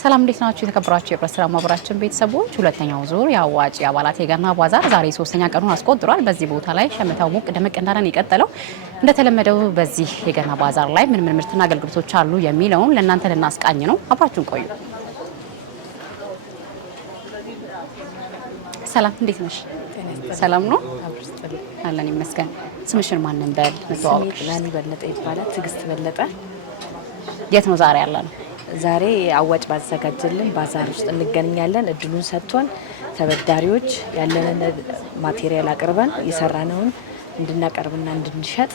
ሰላም እንዴት ናችሁ? የተከበራችሁ የፕረስራ ማብራችን ቤተሰቦች ሁለተኛው ዙር የአዋጭ አባላት የገና ባዛር ዛሬ ሶስተኛ ቀኑን አስቆጥሯል። በዚህ ቦታ ላይ ሸመታው ሙቅ ደመቅ እንዳለን የቀጠለው እንደተለመደው በዚህ የገና ባዛር ላይ ምን ምርትና አገልግሎቶች አሉ የሚለውን ለእናንተ ልናስቃኝ ነው። አብራችሁን ቆዩ። ሰላም እንዴት ነሽ? ሰላም ነው አለን ይመስገን። ስምሽን ማን እንበል? መተዋወቅ ላኒ በለጠ ይባላል። ትግስት በለጠ። የት ነው ዛሬ ያለ ነው? ዛሬ አዋጭ ባዘጋጀልን ባዛር ውስጥ እንገናኛለን። እድሉን ሰጥቶን ተበዳሪዎች ያለንን ማቴሪያል አቅርበን የሰራነውን እንድናቀርብና እንድንሸጥ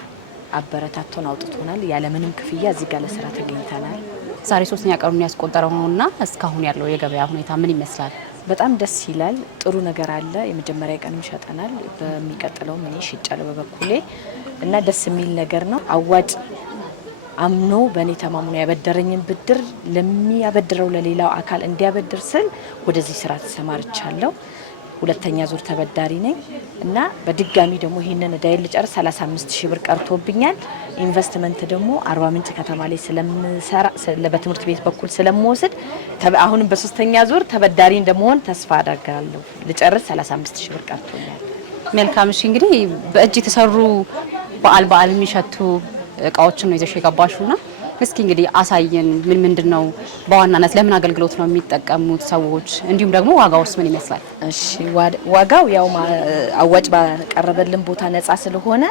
አበረታቶን አውጥቶናል። ያለ ምንም ክፍያ እዚህ ጋር ለስራ ተገኝተናል። ዛሬ ሶስተኛ ቀኑን ያስቆጠረው ነውና እስካሁን ያለው የገበያ ሁኔታ ምን ይመስላል? በጣም ደስ ይላል። ጥሩ ነገር አለ። የመጀመሪያ ቀንም ሸጠናል። በሚቀጥለው ምን ይሽጫለው በበኩሌ እና ደስ የሚል ነገር ነው። አዋጭ አምኖ በኔ ተማምኖ ያበደረኝን ብድር ለሚያበድረው ለሌላው አካል እንዲያበድር ስል ወደዚህ ስራ ተሰማርቻለሁ። ሁለተኛ ዙር ተበዳሪ ነኝ እና በድጋሚ ደግሞ ይሄንን እዳይ ልጨርስ 35000 ብር ቀርቶብኛል። ኢንቨስትመንት ደግሞ አርባ ምንጭ ከተማ ላይ ስለምሰራ በትምህርት ቤት በኩል ስለምወስድ አሁንም በሶስተኛ ዙር ተበዳሪ እንደመሆን ተስፋ አደርጋለሁ። ልጨርስ 35000 ብር ቀርቶኛል። መልካም። እሺ እንግዲህ በእጅ የተሰሩ በዓል የሚሸቱ እቃዎችን ነው ይዘሽ የገባሽውና እስኪ እንግዲህ አሳየን። ምንድነው በዋናነት ለምን አገልግሎት ነው የሚጠቀሙት ሰዎች? እንዲሁም ደግሞ ዋጋውስ ምን ይመስላል? እሺ ዋጋው ያው አዋጭ ባቀረበልን ቦታ ነፃ ስለሆነ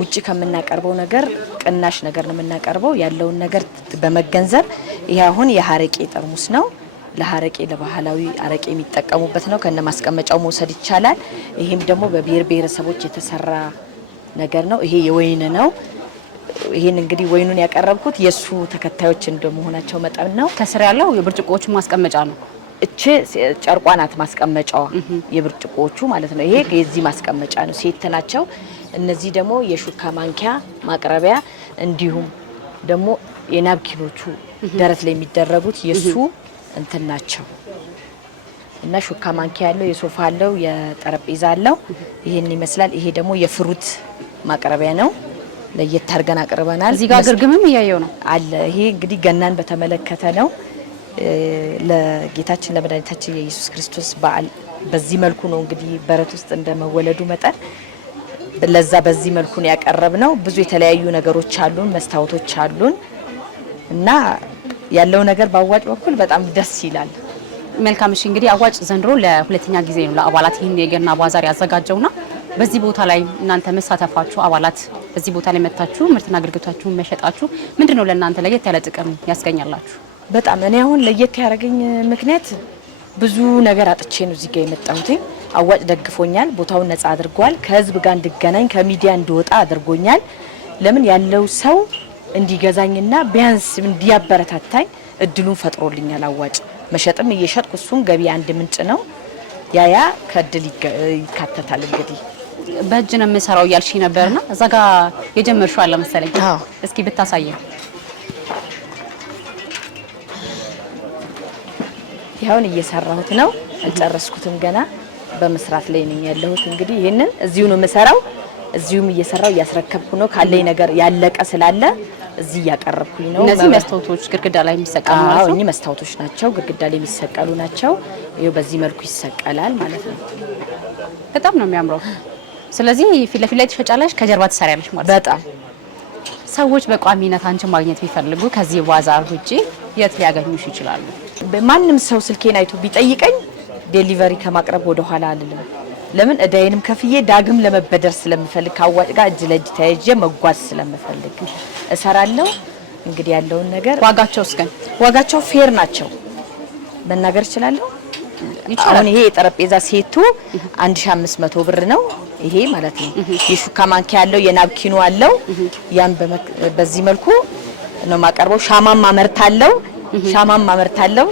ውጪ ከምናቀርበው ነገር ቅናሽ ነገር ነው የምናቀርበው። ያለውን ነገር በመገንዘብ ይሄ አሁን የሐረቄ ጠርሙስ ነው። ለሐረቄ ለባህላዊ አረቄ የሚጠቀሙበት ነው። ከነ ማስቀመጫው መውሰድ ይቻላል። ይሄም ደግሞ በብሔር ብሔረሰቦች የተሰራ ነገር ነው። ይሄ የወይን ነው። ይሄን እንግዲህ ወይኑን ያቀረብኩት የሱ ተከታዮች እንደመሆናቸው መጠን ነው። ከስር ያለው የብርጭቆቹ ማስቀመጫ ነው። እቺ ጨርቋ ናት ማስቀመጫዋ የብርጭቆቹ ማለት ነው። ይሄ የዚህ ማስቀመጫ ነው። ሴት ናቸው። እነዚህ ደግሞ የሹካ ማንኪያ ማቅረቢያ እንዲሁም ደግሞ የናፕኪኖቹ ደረት ላይ የሚደረጉት የሱ እንትን ናቸው እና ሹካ ማንኪያ ያለው የሶፋ አለው የጠረጴዛ አለው። ይሄን ይመስላል። ይሄ ደግሞ የፍሩት ማቅረቢያ ነው። ለየት አድርገን አቅርበናል። እዚህ ጋር ግርግምም እያየው ነው አለ። ይሄ እንግዲህ ገናን በተመለከተ ነው። ለጌታችን ለመድኃኒታችን የኢየሱስ ክርስቶስ በዓል በዚህ መልኩ ነው እንግዲህ በረት ውስጥ እንደመወለዱ መጠን ለዛ በዚህ መልኩ ነው ያቀረብነው። ብዙ የተለያዩ ነገሮች አሉን፣ መስታወቶች አሉን እና ያለው ነገር በአዋጭ በኩል በጣም ደስ ይላል። መልካም። እሺ እንግዲህ አዋጭ ዘንድሮ ለሁለተኛ ጊዜ ነው ለአባላት ይሄን የገና ባዛር ያዘጋጀውና በዚህ ቦታ ላይ እናንተ መሳተፋችሁ አባላት በዚህ ቦታ ላይ መጣችሁ ምርትና አገልግሎታችሁን መሸጣችሁ ምንድነው ለእናንተ ለየት ያለ ጥቅም ያስገኛላችሁ? በጣም እኔ አሁን ለየት ያደረገኝ ምክንያት ብዙ ነገር አጥቼ ነው እዚህ ጋር የመጣሁት። አዋጭ ደግፎኛል። ቦታውን ነፃ አድርጓል። ከህዝብ ጋር እንድገናኝ ከሚዲያ እንድወጣ አድርጎኛል። ለምን ያለው ሰው እንዲገዛኝና ቢያንስ እንዲያበረታታኝ እድሉን ፈጥሮልኛል። አዋጭ መሸጥም እየሸጥኩ እሱም ገቢ አንድ ምንጭ ነው። ያ ከእድል ይካተታል። እንግዲህ በእጅ ነው የምሰራው እያልሽ ነበርና እዛ ጋር የጀመርሽው አለ መሰለኝ። እስኪ ብታሳየን። ይሄውን እየሰራሁት ነው። አልጨረስኩትም ገና በመስራት ላይ ነኝ ያለሁት። እንግዲህ ይሄንን እዚሁ ነው የምሰራው። እዚሁም እየሰራው እያስረከብኩ ነው። ካለኝ ነገር ያለቀ ስላለ እዚህ ያቀርብኩኝ ነው። እነዚህ መስታወቶች ግድግዳ ላይ የሚሰቀሉ ናቸው። አዎ እኚህ መስታወቶች ናቸው። ግድግዳ ላይ የሚሰቀሉ ናቸው። ይሄው በዚህ መልኩ ይሰቀላል ማለት ነው። በጣም ነው የሚያምረው። ስለዚህ ፊት ለፊት ላይ ትሸጫለሽ፣ ከጀርባ ትሰሪያለሽ ማለት ነው። በጣም ሰዎች በቋሚነት አንቺ ማግኘት ቢፈልጉ ከዚህ ባዛር ውጪ የት ሊያገኙሽ ይችላሉ? ማንም ሰው ስልኬን አይቶ ቢጠይቀኝ ዴሊቨሪ ከማቅረብ ወደ ኋላ አልልም። ለምን እዳዬንም ከፍዬ ዳግም ለመበደር ስለምፈልግ ከአዋጭ ጋር እጅ ለእጅ ተያይዤ መጓዝ ስለምፈልግ እሰራለሁ። እንግዲህ ያለውን ነገር ዋጋቸውስ ግን ዋጋቸው ፌር ናቸው መናገር እችላለሁ። አሁን ይሄ የጠረጴዛ ሴቱ 1500 ብር ነው። ይሄ ማለት ነው። የሹካ ማንኪያ ያለው የናፕኪኑ አለው። ያን በዚህ መልኩ ነው ማቀርበው። ሻማም አመርታለሁ።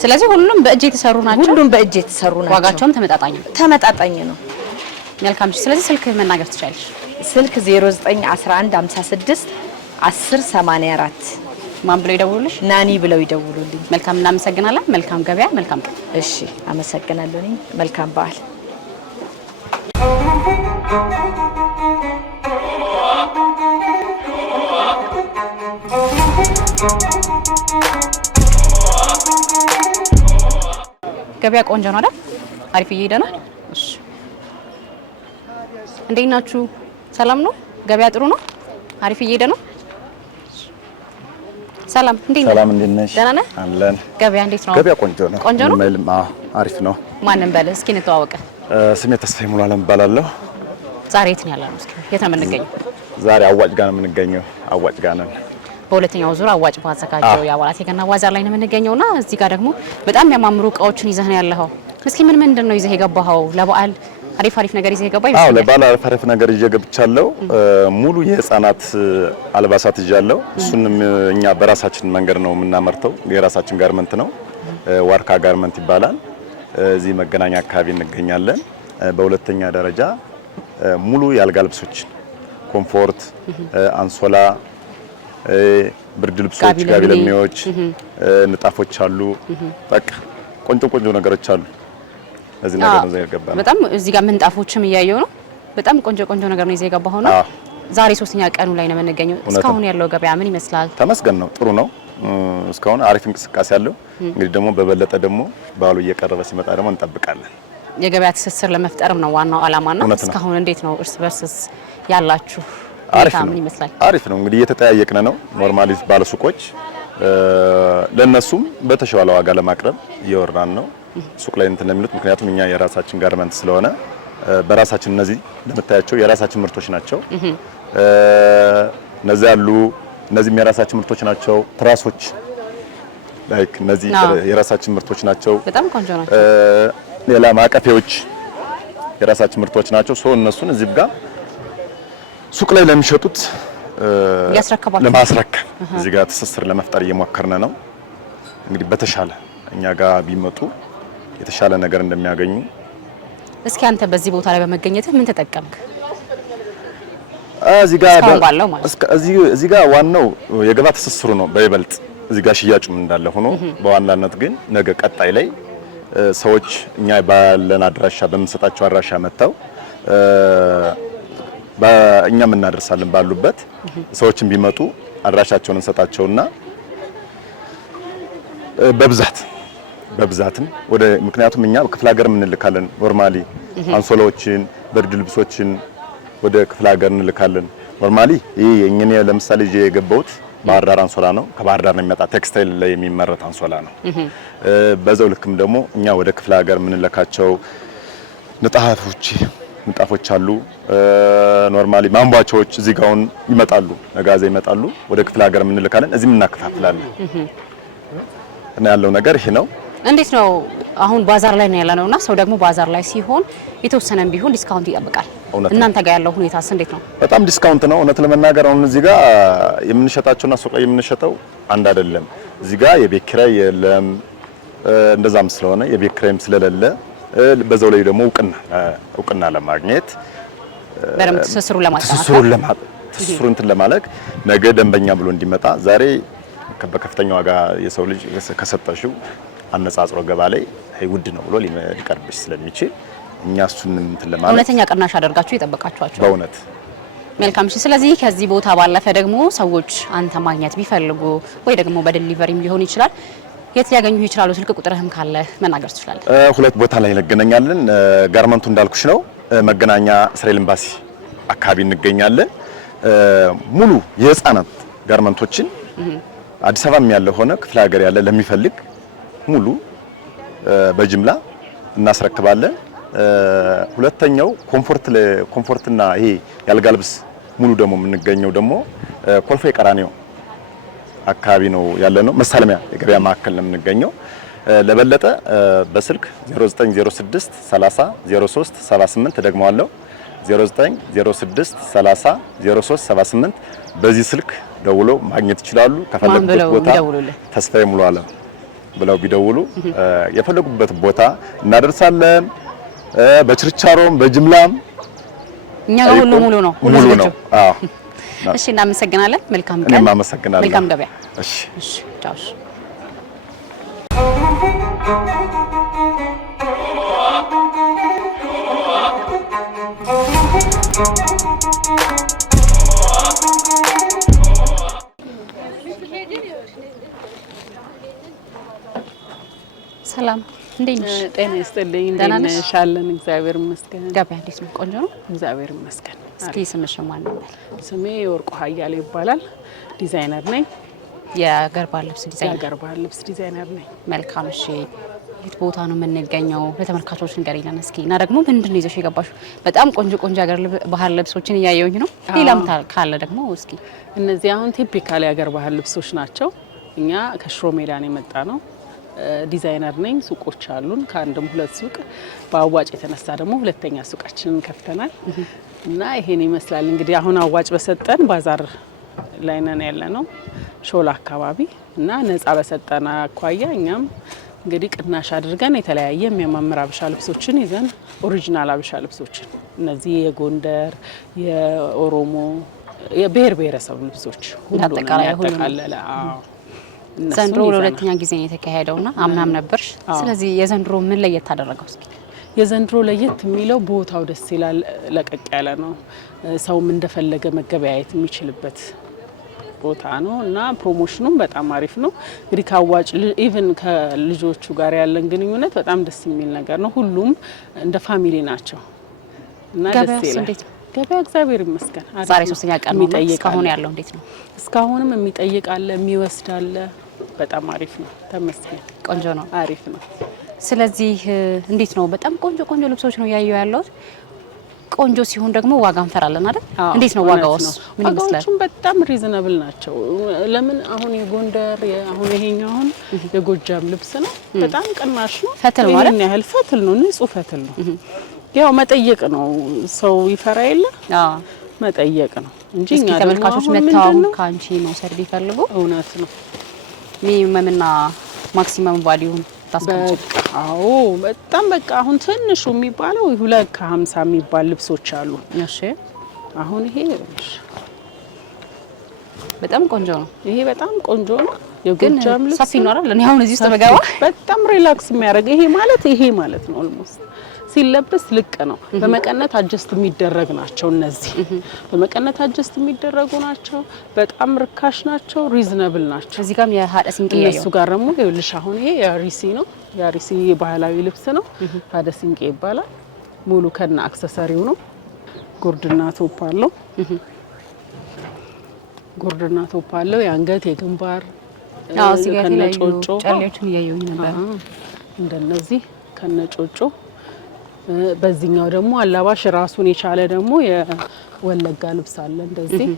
ስለዚህ ሁሉም በእጅ የተሰሩ ናቸው። ሁሉም በእጅ የተሰሩ ናቸው። ዋጋቸውም ተመጣጣኝ ነው። መልካም። ስለዚህ ስልክ መናገር ትችላለሽ። ስልክ 0911 56 1084 ማን ብለው ይደውሉልሽ? ናኒ ብለው ይደውሉልኝ። መልካም እናመሰግናለን። መልካም ገበያ፣ መልካም ቀን። እሺ አመሰግናለሁ። እኔ መልካም በዓል። ገበያ ቆንጆ ነው አይደል? አሪፍ እየሄደ ነው። እሺ እንዴት ናችሁ? ሰላም ነው? ገበያ ጥሩ ነው? አሪፍ እየሄደ ነው? ሰላም እንዴት ነህ? ሰላም እንዴት ነሽ? ደህና ነህ? አለን። ገበያ እንዴት ነው? ገበያ ቆንጆ ነው። ቆንጆ ነው? አሪፍ ነው። ማንን በል እስኪ እንተዋወቅ። ስሜ ተስፋዬ ሙሉ አለም እባላለሁ። ዛሬ የት ነው ያለነው? እስኪ የት ነው የምንገኘው? ዛሬ አዋጭ ጋር ነው የምንገኘው። አዋጭ ጋር ነን። በሁለተኛው ዙር አዋጭ ባዘጋጀው የአባላት የገና ባዛር ላይ ነው የምንገኘውና እዚህ ጋር ደግሞ በጣም የሚያማምሩ እቃዎችን ይዘህ ነው ያለኸው። እስኪ ምንድን ነው ይዘህ የገባኸው? ለበዓል አሪፍ ነገር ይዘህ የገባህ ይመስላል። ለበዓል አሪፍ ነገር ይዤ ገብቻለሁ። ሙሉ የህፃናት አልባሳት ይዣለሁ። እሱንም እኛ በራሳችን መንገድ ነው የምናመርተው። የራሳችን ጋርመንት ነው። ዋርካ ጋርመንት ይባላል። እዚህ መገናኛ አካባቢ እንገኛለን። በሁለተኛ ደረጃ ሙሉ የአልጋ ልብሶችን ኮምፎርት፣ አንሶላ፣ ብርድ ልብሶች፣ ጋቢ ለሚዎች፣ ንጣፎች አሉ። በቃ ቆንጆ ነገሮች አሉ። እዚህ ነገር ነው የገባው። በጣም እዚህ ጋር ምንጣፎችም እያየው ነው። በጣም ቆንጆ ነገር ነው ይዘህ የገባው ነው። ዛሬ ሶስተኛ ቀኑ ላይ ነው የምንገኘው። እስካሁን ያለው ገበያ ምን ይመስላል? ተመስገን ነው፣ ጥሩ ነው። እስካሁን አሪፍ እንቅስቃሴ አለው። እንግዲህ ደግሞ በበለጠ ደግሞ በዓሉ እየቀረበ ሲመጣ ደግሞ እንጠብቃለን። የገበያ ትስስር ለመፍጠርም ነው ዋናው ዓላማና እስካሁን እንዴት ነው እርስ በርስስ ያላችሁ? ምን ይመስላል? አሪፍ ነው። እንግዲህ እየተጠያየቅን ነው። ኖርማሊ ባለሱቆች ለነሱም በተሻለ ዋጋ ለማቅረብ እየወራን ነው። ሱቅ ላይ እንትን ለሚሉት ምክንያቱም እኛ የራሳችን ጋርመንት ስለሆነ በራሳችን እነዚህ ለምታያቸው የራሳችን ምርቶች ናቸው። እነዚህም የራሳችን ምርቶች ናቸው። ትራሶች ላይክ እነዚህ የራሳችን ምርቶች ናቸው። በጣም ቆንጆ ናቸው። ሌላ ማቀፊያዎች የራሳችን ምርቶች ናቸው። እነሱን እዚህ ጋር ሱቅ ላይ ለሚሸጡት ለማስረከብ እዚህ ጋር ትስስር ለመፍጠር እየሞከርን ነው። እንግዲህ በተሻለ እኛ ጋር ቢመጡ የተሻለ ነገር እንደሚያገኙ። እስኪ አንተ በዚህ ቦታ ላይ በመገኘትህ ምን ተጠቀምክ? እዚህ ጋር ዋናው የገበያ ትስስሩ ነው በይበልጥ። እዚህ ጋር ሽያጩም እንዳለ ሆኖ በዋናነት ግን ነገ ቀጣይ ላይ ሰዎች እኛ ባለን አድራሻ በምንሰጣቸው አድራሻ መጥተው እኛም እናደርሳለን ባሉበት ሰዎችን ቢመጡ አድራሻቸውን እንሰጣቸውና በብዛትም ወደ ምክንያቱም እኛ ክፍለ ሀገር እንልካለን። ኖርማሊ አንሶላዎችን፣ ብርድ ልብሶችን ወደ ክፍለ ሀገር እንልካለን። ኖርማሊ ይሄ እኛ ለምሳሌ ይዤ የገባሁት ባህር ዳር አንሶላ ነው። ከባህር ዳር ነው የሚመጣ ቴክስታይል ላይ የሚመረት አንሶላ ነው። በዛው ልክም ደግሞ እኛ ወደ ክፍለ ሀገር የምንልካቸው ንጣፎች አሉ። ኖርማሊ ማንቧቾች እዚህ ጋውን ይመጣሉ፣ ነጋዜ ይመጣሉ። ወደ ክፍለ ሀገር የምንልካለን፣ እዚህም እናከፋፍላለን። እና ያለው ነገር ይሄ ነው። እንዴት ነው አሁን ባዛር ላይ ነው ያለነውና ሰው ደግሞ ባዛር ላይ ሲሆን የተወሰነም ቢሆን ዲስካውንት ይጠብቃል። እናንተ ጋር ያለው ሁኔታስ እንዴት ነው? በጣም ዲስካውንት ነው እውነት ለመናገር። አሁን እዚህ ጋር የምንሸጣቸውና ሱቅ ላይ የምንሸጠው አንድ አይደለም። እዚህ ጋር የቤት ኪራይ የለም። እንደዛም ስለሆነ የቤት ኪራይም ስለሌለ በዛው ላይ ደግሞ እውቅና ለማግኘት በደምብ ትስስሩን ለማለቅ ነገ ደንበኛ ብሎ እንዲመጣ ዛሬ በከፍተኛ ዋጋ የሰው ልጅ ከሰጠሽው አነጻጽሮ ገባ ላይ ውድ ነው ብሎ ሊቀርብሽ ስለሚችል እኛ እሱንም እንትን ለማለት እውነተኛ ቅናሽ አደርጋችሁ ይጠብቃችኋል። በእውነት መልካም። እሺ፣ ስለዚህ ከዚህ ቦታ ባለፈ ደግሞ ሰዎች አንተ ማግኘት ቢፈልጉ ወይ ደግሞ በዲሊቨሪም ሊሆን ይችላል የት ሊያገኙ ይችላሉ? ስልክ ቁጥርህም ካለ መናገር ትችላለህ። ሁለት ቦታ ላይ እንገናኛለን። ጋርመንቱ እንዳልኩሽ ነው፣ መገናኛ እስራኤል ኤምባሲ አካባቢ እንገኛለን። ሙሉ የህፃናት ጋርመንቶችን አዲስ አበባም ያለ ሆነ ክፍለ ሀገር ያለ ለሚፈልግ ሙሉ በጅምላ እናስረክባለን። ሁለተኛው ኮምፎርትና ይሄ ያልጋ ልብስ ሙሉ ደግሞ የምንገኘው ደግሞ ኮልፌ ቀራኒዮ አካባቢ ነው ያለነው። መሳለሚያ የገበያ ማዕከል ነው የምንገኘው። ለበለጠ በስልክ 0906 30 03 78 ደግመዋለሁ 0906 30 03 78 በዚህ ስልክ ደውሎ ማግኘት ይችላሉ። ከፈለጉበት ቦታ ተስፋዬ ሙሉ አለም ብለው ቢደውሉ የፈለጉበት ቦታ እናደርሳለን። በችርቻሮም በጅምላም እኛ ጋር ሁሉ ሙሉ ነው። አዎ እሺ እናመሰግናለን። መልካም ቀን። እኔም አመሰግናለሁ። መልካም ገበያ። እሺ እሺ ቻው። ሰላም እንዴት ነሽ? ጤና ይስጥልኝ። እንዴት ነሽ? አለን እግዚአብሔር ይመስገን። ገበያ እንዴት ነው? ቆንጆ ነው? እግዚአብሔር ይመስገን። እስኪ ስምሽ ማን ነው? ስሜ ወርቁ ሀያሌ ይባላል። ዲዛይነር ነኝ። የገር ባህል ልብስ ዲዛይነር? የገር ባህል ልብስ ዲዛይነር ነኝ። መልካም። እሺ የት ቦታ ነው የምንገኘው? ለተመልካቾች ንገሪልን እስኪ። እና ደግሞ ምንድን ነው ይዘሽ የገባሽው? በጣም ቆንጆ ቆንጆ የገር ባህል ልብሶችን እያየሁኝ ነው። ሌላም ካለ ደግሞ እስኪ። እነዚህ አሁን ቲፒካል የገር ባህል ልብሶች ናቸው። እኛ ከሽሮ ሜዳ ነው የመጣ ነው። ዲዛይነር ነኝ። ሱቆች አሉን፣ ከአንድም ሁለት ሱቅ። በአዋጭ የተነሳ ደግሞ ሁለተኛ ሱቃችንን ከፍተናል እና ይሄን ይመስላል እንግዲህ። አሁን አዋጭ በሰጠን ባዛር ላይ ነን ያለ ነው ሾላ አካባቢ እና ነፃ በሰጠን አኳያ እኛም እንግዲህ ቅናሽ አድርገን የተለያየ የሚያማምር አብሻ ልብሶችን ይዘን ኦሪጂናል አብሻ ልብሶችን እነዚህ የጎንደር፣ የኦሮሞ፣ የብሔር ብሔረሰብ ልብሶች ሁሉ ያጠቃለለ። ዘንድሮ ለሁለተኛ ጊዜ ነው የተካሄደውና አምናም ነበርሽ። ስለዚህ የዘንድሮ ምን ለየት አደረገው እስኪ? የዘንድሮ ለየት የሚለው ቦታው ደስ ይላል፣ ለቀቅ ያለ ነው። ሰውም እንደፈለገ መገበያየት የሚችልበት ቦታ ነው እና ፕሮሞሽኑም በጣም አሪፍ ነው። እንግዲህ ካዋጭ ኢቭን ከልጆቹ ጋር ያለን ግንኙነት በጣም ደስ የሚል ነገር ነው። ሁሉም እንደ ፋሚሊ ናቸው እና ደስ ይላል። ገበያ እግዚአብሔር ይመስገን ዛሬ ሶስተኛ ቀን ነው። እስካሁን ያለው እንዴት ነው? እስካሁንም የሚጠይቅ አለ፣ የሚወስድ አለ። በጣም አሪፍ ነው። ተመስገን። ቆንጆ ነው፣ አሪፍ ነው። ስለዚህ እንዴት ነው? በጣም ቆንጆ ቆንጆ ልብሶች ነው ያየው ያለሁት። ቆንጆ ሲሆን ደግሞ ዋጋ እንፈራለን አይደል? እንዴት ነው ዋጋውስ? ምን ይመስላል? ዋጋዎቹም በጣም ሪዝነብል ናቸው። ለምን አሁን የጎንደር አሁን ይሄኛው አሁን የጎጃም ልብስ ነው፣ በጣም ቅናሽ ነው። ፈትል ማለት ይሄን ያህል ፈትል ነው፣ ንጹህ ፈትል ነው። ያው መጠየቅ ነው፣ ሰው ይፈራ የለ መጠየቅ ነው እንጂ እኛ ተመልካቾች መታወም ካንቺ መውሰድ ቢፈልጉ እውነት ነው ሚኒመምና ማክሲመም ቫልዩን ታስቀምጪ። አዎ በጣም በቃ አሁን ትንሹ የሚባለው 250 የሚባል ልብሶች አሉ። እሺ አሁን ይሄ በጣም ቆንጆ ነው። ይሄ በጣም ቆንጆ ነው። የጎጃም ልብስ ሰፊ ነው አይደል? እኔ አሁን እዚህ ውስጥ በገባ በጣም ሪላክስ የሚያደርግ ይሄ ማለት ነው። ኦልሞስት ሲለበስ ልቅ ነው። በመቀነት አጀስት የሚደረግ ናቸው። እነዚህ በመቀነት አጀስት የሚደረጉ ናቸው። በጣም ርካሽ ናቸው። ሪዝነብል ናቸው። እዚህ ጋርም የሀደ ሲንቄ እሱ ጋር ደግሞ ይኸውልሽ አሁን ይሄ የአሪሲ ነው። የአሪሲ ባህላዊ ልብስ ነው። ሀደ ሲንቄ ይባላል። ሙሉ ከነ አክሰሰሪው ነው። ጉርድና ቶፕ አለው። ጉርድና ቶፕ አለው። የአንገት የግንባር ከነጮጮ ጫሌዎችን እያየሁኝ ነበር። እንደነዚህ ከነጮጮ። በዚህኛው ደግሞ አላባሽ ራሱን የቻለ ደግሞ የወለጋ ልብስ አለ። እንደዚህ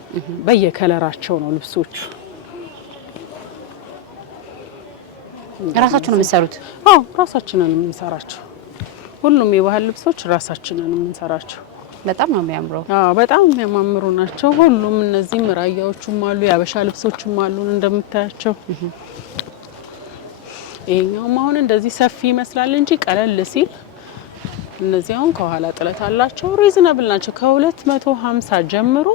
በየከለራቸው ነው ልብሶቹ። ራሳችሁ ነው የምትሰሩት? አዎ ራሳችንን የምንሰራቸው ሁሉም የባህል ልብሶች ራሳችንን የምንሰራቸው። በጣም ነው የሚያምረው። አዎ በጣም የሚያማምሩ ናቸው ሁሉም። እነዚህ ራያዎቹም አሉ፣ የአበሻ ልብሶችም አሉ እንደምታያቸው። ይሄኛውም አሁን እንደዚህ ሰፊ ይመስላል እንጂ ቀለል ሲል እነዚህ አሁን ከኋላ ጥለት አላቸው። ሪዝነብል ናቸው። ከ250 ጀምሮ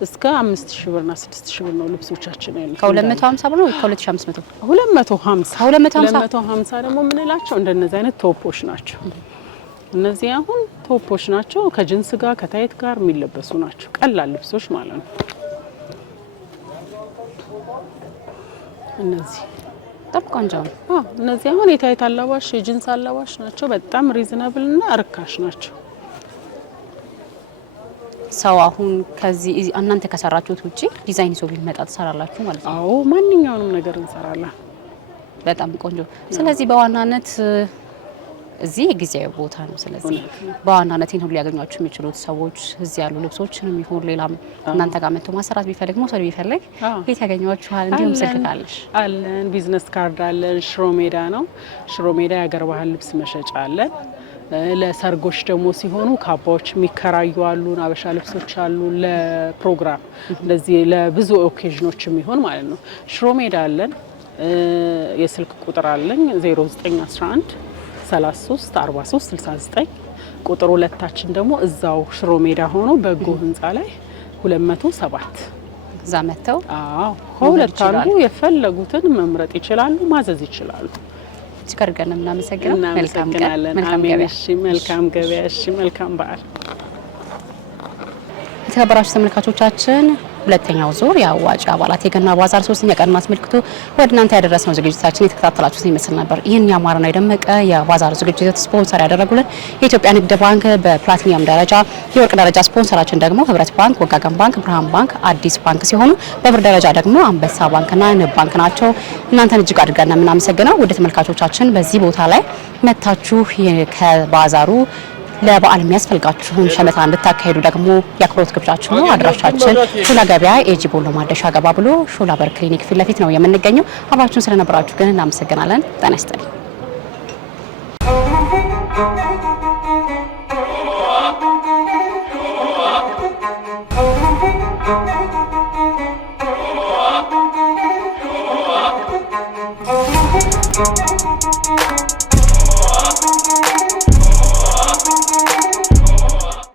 እስከ 5000 ብርና 6000 ብር ነው ልብሶቻችን ያሉት። ከ250 ብር ነው ወይ ከ2500? 250 ደግሞ የምንላቸው እንደነዚህ አይነት ቶፖች ናቸው። እነዚህ አሁን ቶፖች ናቸው። ከጅንስ ጋር ከታይት ጋር የሚለበሱ ናቸው። ቀላል ልብሶች ማለት ነው። እነዚህ በጣም ቆንጆ ነው። እነዚህ አሁን የታይት አላባሽ የጅንስ አላባሽ ናቸው። በጣም ሪዝነብል እና ርካሽ ናቸው። ሰው አሁን ከዚህ እናንተ ከሰራችሁት ውጪ ዲዛይን ይዞ ቢመጣ ትሰራላችሁ ማለት ነው? አዎ ማንኛውንም ነገር እንሰራለን። በጣም ቆንጆ። ስለዚህ በዋናነት እዚህ ጊዜያዊ ቦታ ነው። ስለዚህ በዋናነት ይሄን ሁሉ ሊያገኟችሁ የሚችሉት ሰዎች እዚህ ያሉ ልብሶችንም ይሁን ሌላም እናንተ ጋር መጥቶ ማሰራት ቢፈልግ መውሰድ ቢፈልግ የት ያገኟችኋል? እንዲሁም ስልክ ካለሽ? አለን። ቢዝነስ ካርድ አለን። ሽሮ ሜዳ ነው። ሽሮ ሜዳ የሀገር ባህል ልብስ መሸጫ አለን። ለሰርጎች ደግሞ ሲሆኑ ካባዎች የሚከራዩ አሉን። አበሻ ልብሶች አሉ። ለፕሮግራም እንደዚህ ለብዙ ኦኬዥኖች የሚሆን ማለት ነው። ሽሮ ሜዳ አለን። የስልክ ቁጥር አለኝ 0911 33 43 69 ቁጥር ሁለታችን ደግሞ እዛው ሽሮ ሜዳ ሆኖ በጎ ህንጻ ላይ 207 እዛ መተው ሁለት አንዱ የፈለጉትን መምረጥ ይችላሉ፣ ማዘዝ ይችላሉ። ሲከርገን እናመሰግናለን። መልካም ገበያ። መልካም በዓል። የተከበራችሁ ተመልካቾቻችን ሁለተኛው ዙር የአዋጭ አባላት የገና ባዛር 3ኛ ቀኑን አስመልክቶ ወደ እናንተ ያደረስነው ዝግጅታችን የተከታተላችሁት ይመስል ነበር። ይህን ያማረና የደመቀ የባዛር ዝግጅት ስፖንሰር ያደረጉልን የኢትዮጵያ ንግድ ባንክ በፕላቲኒየም ደረጃ፣ የወርቅ ደረጃ ስፖንሰራችን ደግሞ ህብረት ባንክ፣ ወጋገን ባንክ፣ ብርሃን ባንክ፣ አዲስ ባንክ ሲሆኑ በብር ደረጃ ደግሞ አንበሳ ባንክና ንብ ባንክ ናቸው። እናንተን እጅግ አድርገን የምናመሰግነው ውድ ተመልካቾቻችን በዚህ ቦታ ላይ መታችሁ ከባዛሩ ለበዓል የሚያስፈልጋችሁን ሸመታ እንድታካሄዱ ደግሞ የአክብሮት ግብዣችሁ ነው። አድራሻችን ሾላ ገበያ ኤጂ ቦሎ ማደሻ ገባ ብሎ ሾላ በር ክሊኒክ ፊት ለፊት ነው የምንገኘው። አብራችሁን ስለነበራችሁ ግን እናመሰግናለን። ጤና ይስጥልኝ።